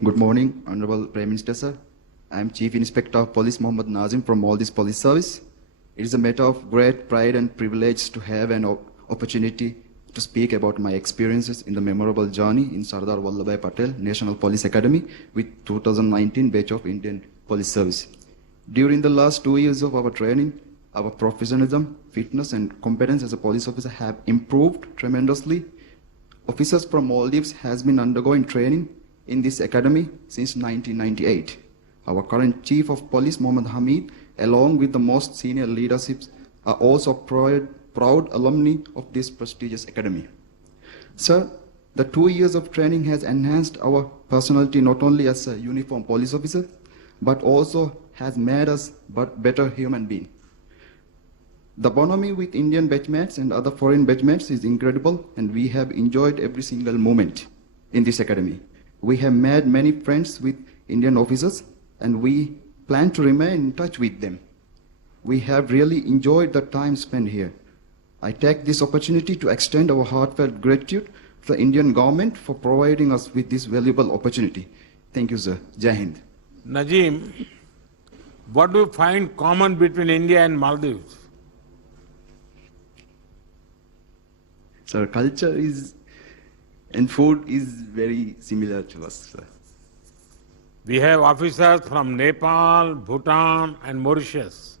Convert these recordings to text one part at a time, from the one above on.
Good morning, Honorable Prime Minister, sir. I am Chief Inspector of Police Mohammad Nazim from Maldives Police Service. It is a matter of great pride and privilege to have an opportunity to speak about my experiences in the memorable journey in Sardar Vallabhbhai Patel National Police Academy with 2019 batch of Indian Police Service. During the last 2 years of our training, our professionalism, fitness and competence as a police officer have improved tremendously. Officers from Maldives has been undergoing training in this academy since 1998. Our current Chief of Police, Mohammad Hamid, along with the most senior leaderships, are also proud alumni of this prestigious academy. Sir, the 2 years of training has enhanced our personality not only as a uniformed police officer, but also has made us better human beings. The bonhomie with Indian batchmates and other foreign batchmates is incredible, and we have enjoyed every single moment in this academy. We have made many friends with Indian officers, and we plan to remain in touch with them. We have really enjoyed the time spent here. I take this opportunity to extend our heartfelt gratitude to the Indian government for providing us with this valuable opportunity. Thank you, sir. Jai Hind. Najim, what do you find common between India and Maldives? Sir, culture and food is very similar to us, sir. We have officers from Nepal, Bhutan and Mauritius.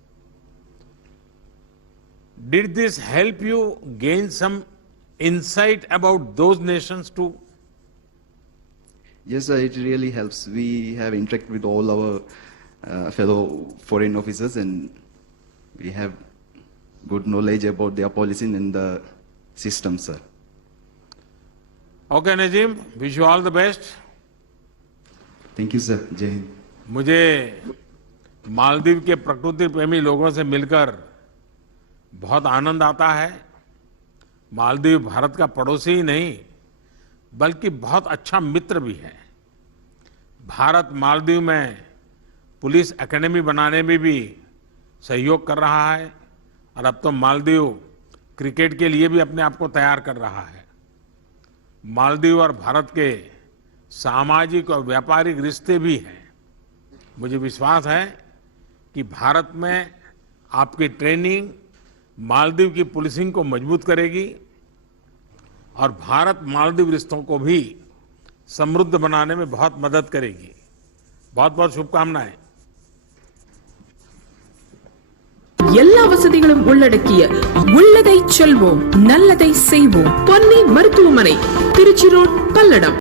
Did this help you gain some insight about those nations too? Yes, sir, it really helps. We have interacted with all our fellow foreign officers, and we have good knowledge about their policy and the system, sir. Okay, Najim, wish you all the best. Thank you, sir. Jai Hind. मुझे मालदीव के प्रकृति प्रेमी लोगों से मिलकर बहुत आनंद आता है। मालदीव भारत का पड़ोसी ही नहीं, बल्कि बहुत अच्छा मित्र भी है। भारत मालदीव में पुलिस एकेडमी बनाने में भी सहयोग कर रहा है, और अब तो मालदीव क्रिकेट के लिए भी अपने आप को तैयार कर रहा है। मालदीव और भारत के सामाजिक और व्यापारिक रिश्ते भी हैं। मुझे विश्वास है कि भारत में आपकी ट्रेनिंग मालदीव की पुलिसिंग को मजबूत करेगी और भारत मालदीव रिश्तों को भी समृद्ध बनाने में बहुत मदद करेगी। बहुत बहुत शुभकामनाएं। எல்லா வசதிகளும் உள்ளடக்கிய உள்ளதை செல்வோம் நல்லதை செய்வோம் பொன்னி மருத்துவமனை திருச்சி ரோட் பல்லடம்.